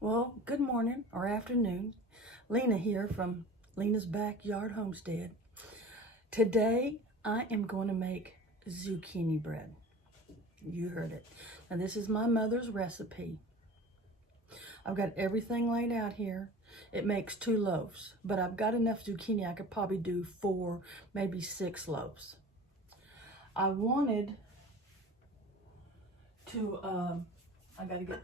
Well, good morning or afternoon. Lena here from Lena's Backyard Homestead. Today, I am going to make zucchini bread. You heard it. Now, this is my mother's recipe. I've got everything laid out here. It makes 2 loaves, but I've got enough zucchini. I could probably do 4, maybe 6 loaves. I wanted to, I gotta get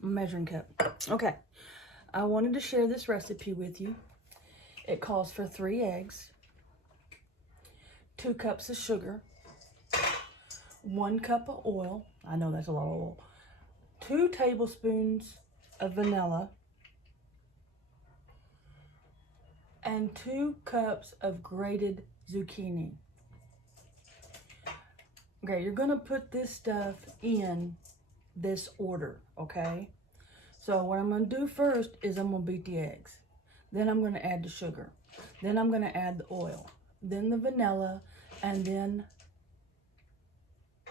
measuring cup. Okay, I wanted to share this recipe with you. It calls for 3 eggs, 2 cups of sugar, 1 cup of oil. I know that's a lot of oil. 2 tablespoons of vanilla, and 2 cups of grated zucchini. Okay, you're gonna put this stuff in this order, okay? So what I'm gonna do first is I'm gonna beat the eggs. Then I'm gonna add the sugar. Then I'm gonna add the oil. Then the vanilla, and then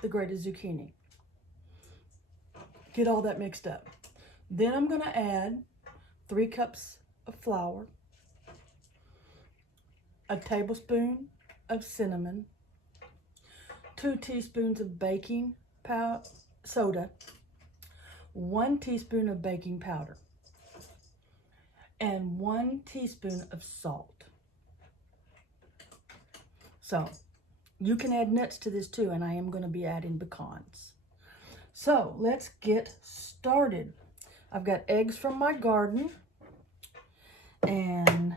the grated zucchini. Get all that mixed up. Then I'm gonna add 3 cups of flour, a tablespoon of cinnamon, 2 teaspoons of baking soda, 1 teaspoon of baking powder, and 1 teaspoon of salt. So you can add nuts to this too, and I am going to be adding pecans. So let's get started. I've got eggs from my garden, and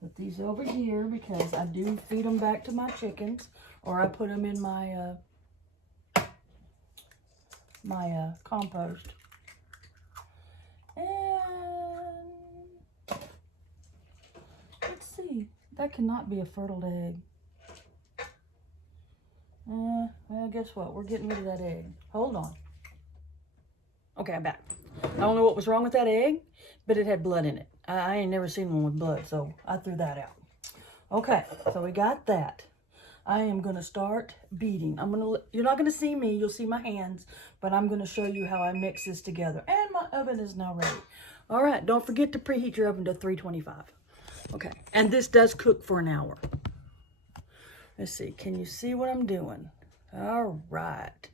put these over here because I do feed them back to my chickens, or I put them in my compost. And let's see, that cannot be a fertile egg. Well, guess what? We're getting rid of that egg. Hold on. Okay, I'm back. I don't know what was wrong with that egg, but it had blood in it. I ain't never seen one with blood, so I threw that out. Okay, so we got that. I am going to start beating. You're not going to see me, you'll see my hands, but I'm going to show you how I mix this together. And my oven is now ready. All right, don't forget to preheat your oven to 325. Okay, and this does cook for an hour. Let's see, can you see what I'm doing? All right.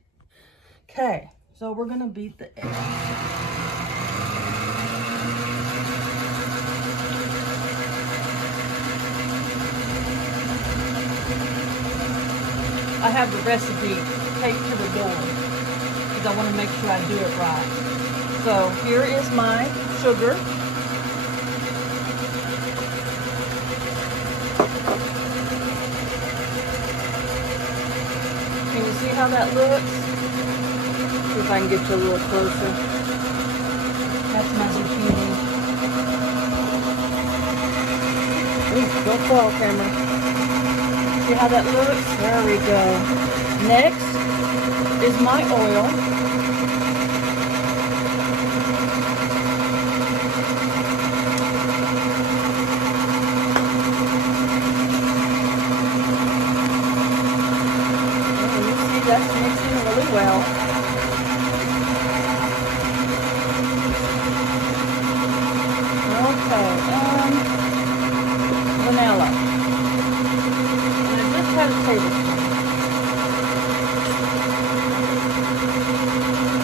Okay, so we're going to beat the egg. I have the recipe taped to the door because I want to make sure I do it right. So here is my sugar. Can you see how that looks? See if I can get you a little closer. That's my zucchini. Ooh, don't fall, camera. See how that looks? There we go. Next is my oil. And you see that's mixing really well. Okay, and vanilla. A tablespoon.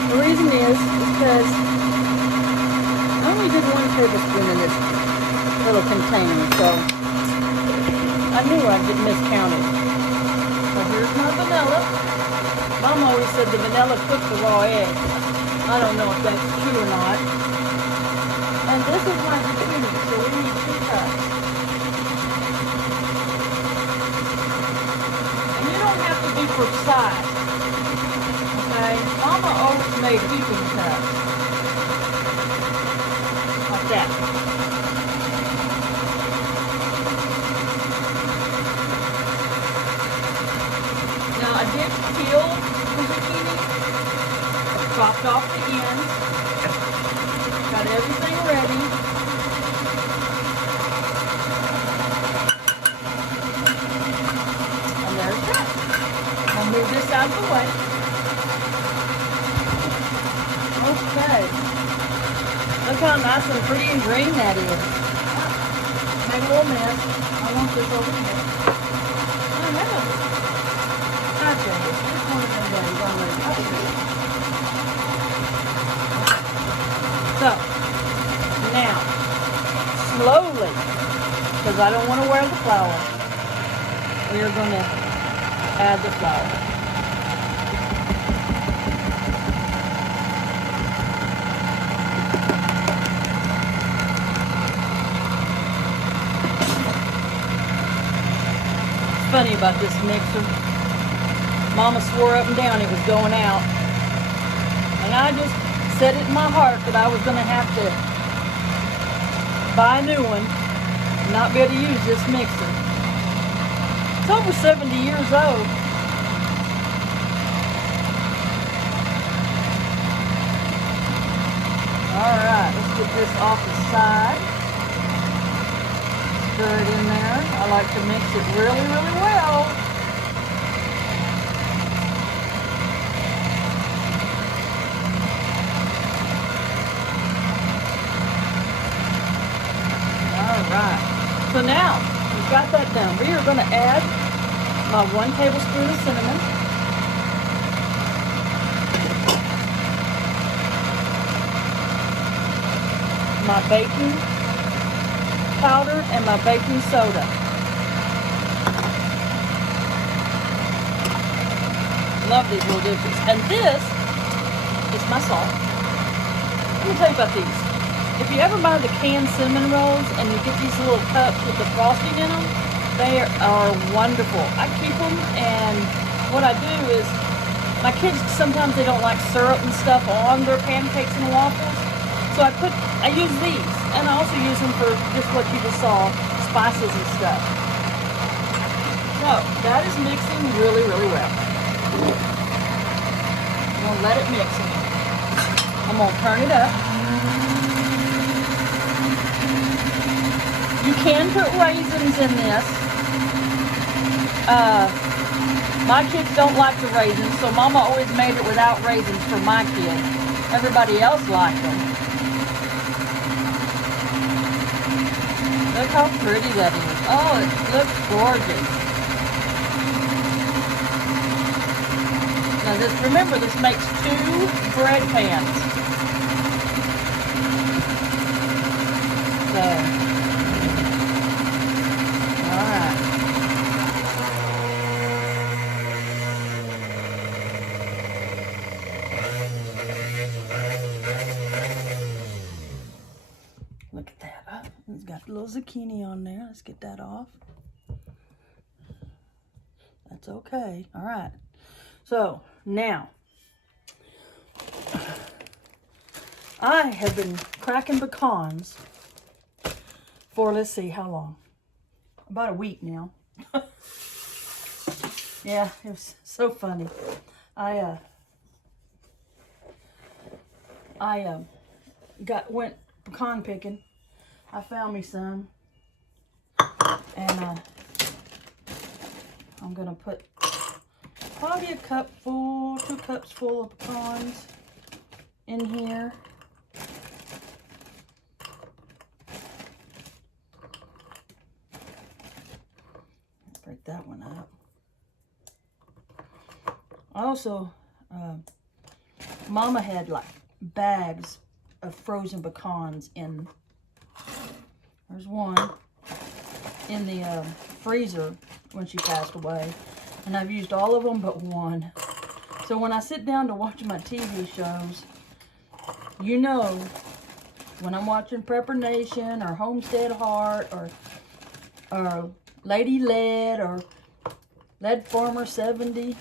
The reason is because I only did 1 tablespoon in this little container, so I knew I'd get miscounted. So here's my vanilla. Mom always said the vanilla cooks the raw egg. I don't know if that's true or not. And this is my zucchini, so we need 2 cups. Be precise, okay? Mama always made heaping cups, like that. Now I did peel the zucchini, chopped off the ends, got everything ready. And there's that. I'll move this out out of the way. Okay. Look how nice and pretty and green that is. Made a little mess. I want this over here. I know. I tell you, it's one of them days already. I'll show you. So, now, slowly, because I don't want to wear the flour, we are going to add the flour. Funny about this mixer. Mama swore up and down it was going out. And I just set it in my heart that I was going to have to buy a new one and not be able to use this mixer. It's over 70 years old. Alright, let's get this off the side. Stir it in there. I like to mix it really, really well. Alright. So now, we've got that done. We are going to add my 1 tablespoon of cinnamon. My baking powder and my baking soda. Love these little dishes. And this is my salt. Let me tell you about these. If you ever buy the canned cinnamon rolls and you get these little cups with the frosting in them, they are wonderful. I keep them, and what I do is, my kids sometimes they don't like syrup and stuff on their pancakes and waffles, so I use these. And I also use them for just what you just saw, spices and stuff. So, that is mixing really, really well. I'm going to let it mix. I'm going to turn it up. You can put raisins in this. My kids don't like the raisins, so Mama always made it without raisins for my kids. Everybody else liked them. Look how pretty that is. Oh, it looks gorgeous. Now just remember, this makes 2 bread pans. So, alright. Look at that. It's got a little zucchini on there. Let's get that off. That's okay. All right. So now, I have been cracking pecans for, let's see, how long? About a week now. Yeah, it was so funny. I went pecan picking. I found me some, and I'm gonna put probably a cup full, 2 cups full of pecans in here. Break that one up. Also, Mama had like bags of frozen pecans in. There's one in the freezer when she passed away, and I've used all of them but one. So when I sit down to watch my TV shows, you know, when I'm watching Prepper Nation or Homestead Heart or Lady Lead or Lead Farmer 73,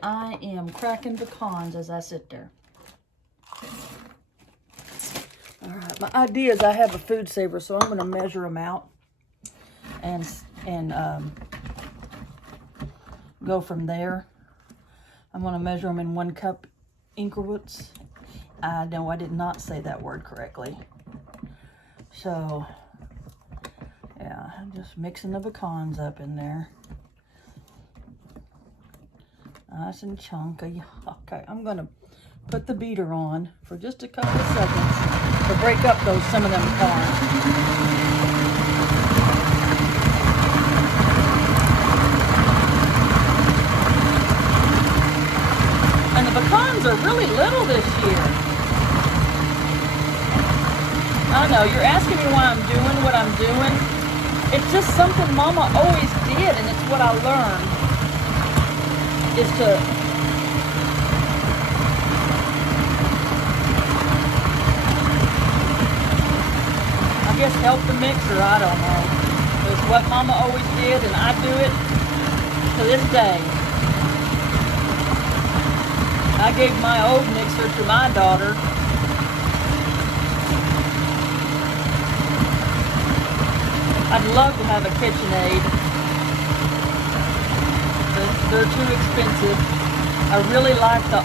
I am cracking pecans as I sit there. All right, my idea is I have a food saver, so I'm going to measure them out and go from there. I'm going to measure them in 1 cup increments. I know I did not say that word correctly. So, yeah, I'm just mixing the pecans up in there. Nice and chunky. Okay, I'm gonna put the beater on for just a couple of seconds to break up some of them pecans. And the pecans are really little this year. I know, you're asking me why I'm doing what I'm doing. It's just something Mama always did, and it's what I learned. Is to I guess help the mixer, I don't know. It's what Mama always did, and I do it to this day. I gave my old mixer to my daughter. I'd love to have a KitchenAid. They're too expensive. I really like the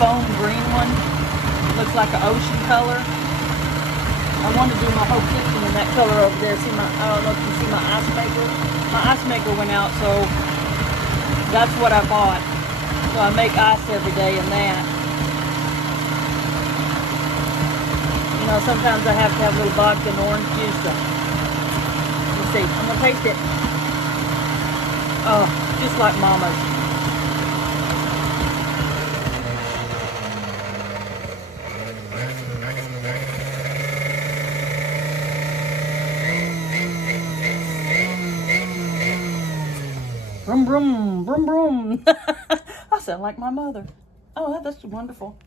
foam green one. It looks like an ocean color. I want to do my whole kitchen in that color over there. See I don't know if you can see my ice maker. My ice maker went out, so that's what I bought. So I make ice every day in that. You know, sometimes I have to have a little vodka and orange juice. Let's see. I'm gonna taste it. Oh, just like Mama's. Brum, brum, brum, brum. I sound like my mother. Oh, that's wonderful.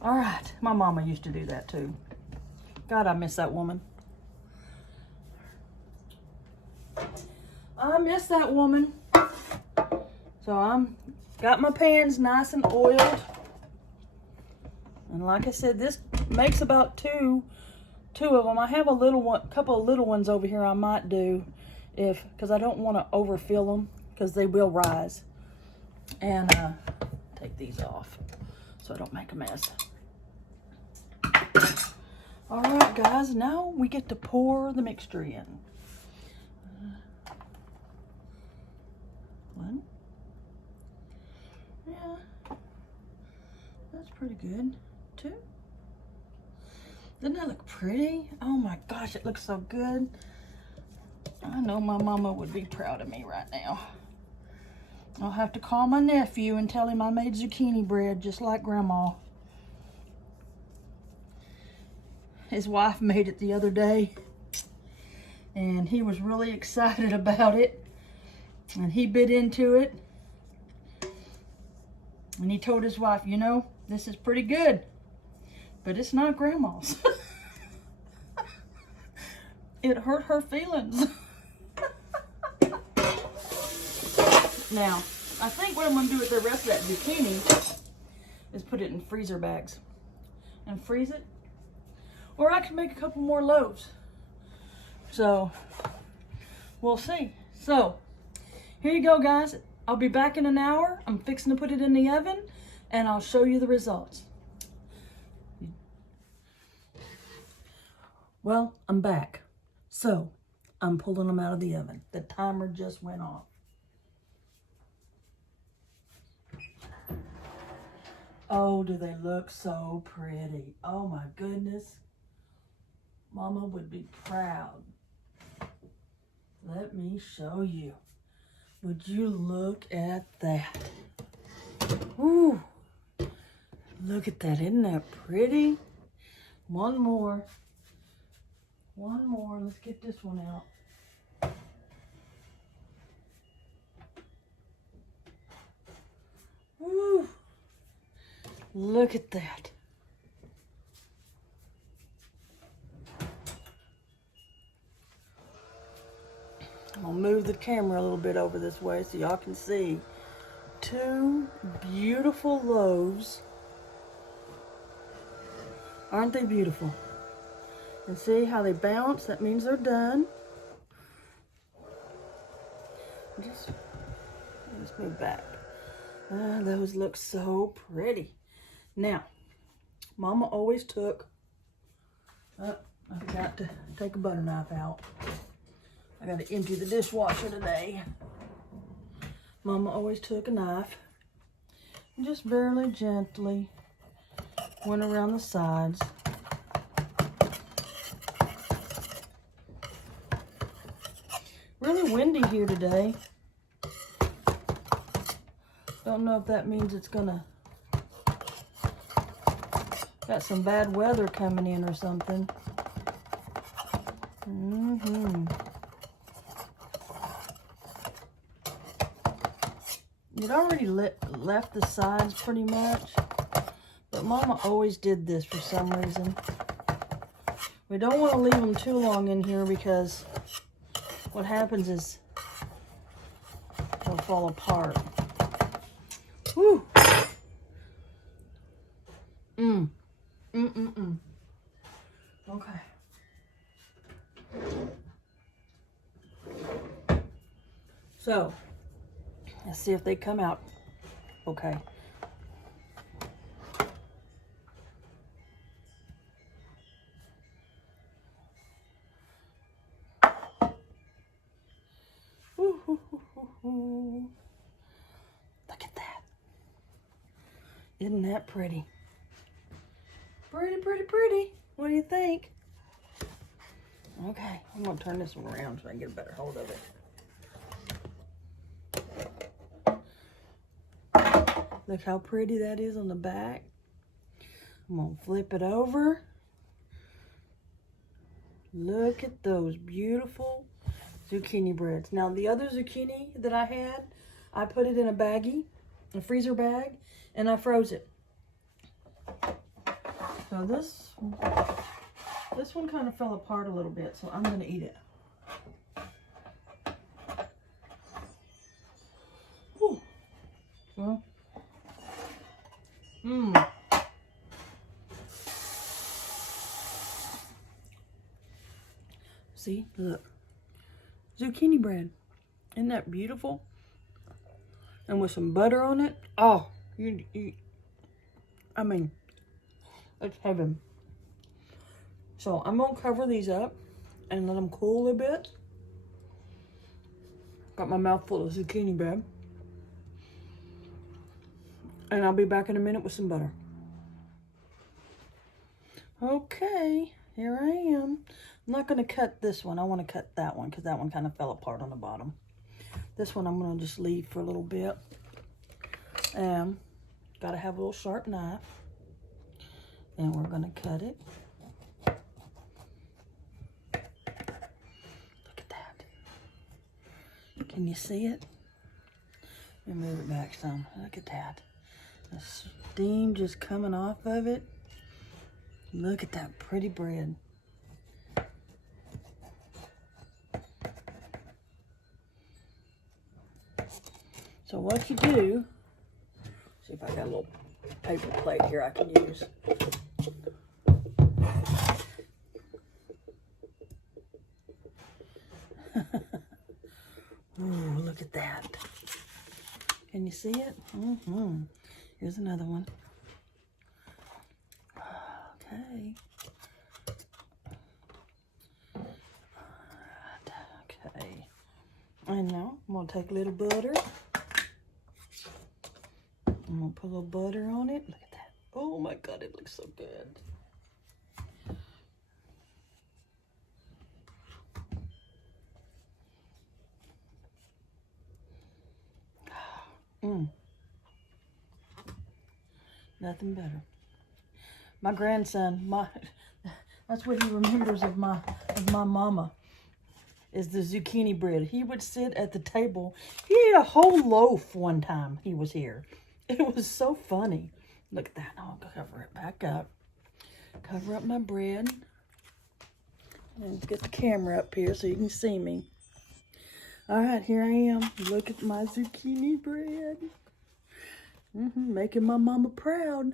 All right. My mama used to do that too. God, I miss that woman. I miss that woman. So I'm got my pans nice and oiled. And like I said, this makes about two of them. I have a couple of little ones over here I might do because I don't want to overfill them because they will rise. And take these off so I don't make a mess. All right, guys, now we get to pour the mixture in. One. Yeah, that's pretty good. Two. Doesn't that look pretty? Oh my gosh, it looks so good. I know my mama would be proud of me right now. I'll have to call my nephew and tell him I made zucchini bread just like Grandma. His wife made it the other day, and he was really excited about it, and he bit into it, and he told his wife, you know, this is pretty good, but it's not Grandma's. It hurt her feelings. Now, I think what I'm going to do with the rest of that zucchini is put it in freezer bags and freeze it. Or I can make a couple more loaves. So, we'll see. So, here you go, guys. I'll be back in an hour. I'm fixing to put it in the oven, and I'll show you the results. Well, I'm back. So, I'm pulling them out of the oven. The timer just went off. Oh, do they look so pretty. Oh my goodness. Mama would be proud. Let me show you. Would you look at that? Ooh. Look at that. Isn't that pretty? One more. One more. Let's get this one out. Woo. Look at that. I'm gonna move the camera a little bit over this way so y'all can see. Two beautiful loaves. Aren't they beautiful? And see how they bounce? That means they're done. Just move back. Those look so pretty. Now, Mama always took, I forgot to take a butter knife out. I got to empty the dishwasher today. Mama always took a knife Just barely gently went around the sides. Really windy here today. Don't know if that means it's gonna got some bad weather coming in or something. It already left the sides pretty much, but Mama always did this for some reason. We don't want to leave them too long in here because what happens is they'll fall apart. Whew. Okay. So, let's see if they come out okay. Look at that. Isn't that pretty? Pretty, pretty, pretty. What do you think? Okay, I'm gonna turn this one around so I can get a better hold of it. Look how pretty that is on the back. I'm gonna flip it over. Look at those beautiful zucchini breads. Now the other zucchini that I had, I put it in a baggie, a freezer bag, and I froze it. So this one kind of fell apart a little bit, so I'm gonna eat it. Whew. Well, See, look, zucchini bread. Isn't that beautiful? And with some butter on it. Oh, I mean, it's heaven. So I'm gonna cover these up and let them cool a bit. Got my mouth full of zucchini bread. And I'll be back in a minute with some butter. Okay, here I am. I'm not gonna cut this one. I wanna cut that one because that one kind of fell apart on the bottom. This one I'm gonna just leave for a little bit. Gotta have a little sharp knife. And we're gonna cut it. Look at that. Can you see it? Let me move it back some. Look at that. The steam just coming off of it. Look at that pretty bread. So what you do, see if I got a little paper plate here I can use. Ooh, look at that. Can you see it? Here's another one. Okay. Okay. And now I'm gonna take a little butter. I'm gonna put a little butter on it. Look at that. Oh my God, it looks so good. Nothing better. My grandson, that's what he remembers of my mama, is the zucchini bread. He would sit at the table. He ate a whole loaf one time he was here. It was so funny. Look at that. I'll cover it back up. Cover up my bread. And get the camera up here so you can see me. All right, here I am. Look at my zucchini bread. Making my mama proud.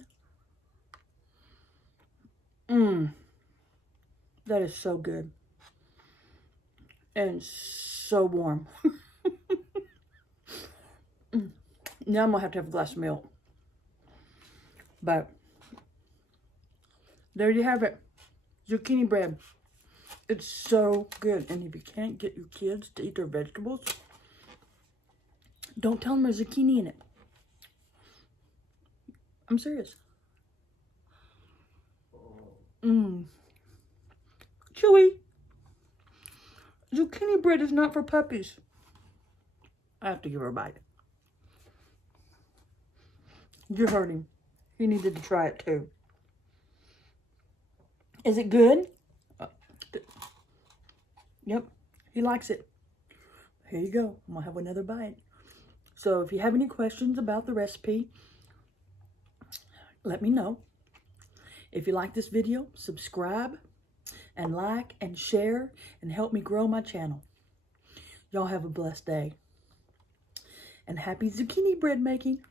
That is so good. And so warm. Now I'm going to have a glass of milk. But there you have it. Zucchini bread. It's so good. And if you can't get your kids to eat their vegetables, don't tell them there's zucchini in it. I'm serious. Mmm. Chewy. Zucchini bread is not for puppies. I have to give her a bite. You heard him. He needed to try it too. Is it good? Yep, he likes it. Here you go. I'm gonna have another bite. So if you have any questions about the recipe, let me know. If you like this video, subscribe and like and share and help me grow my channel. Y'all have a blessed day. And happy zucchini bread making.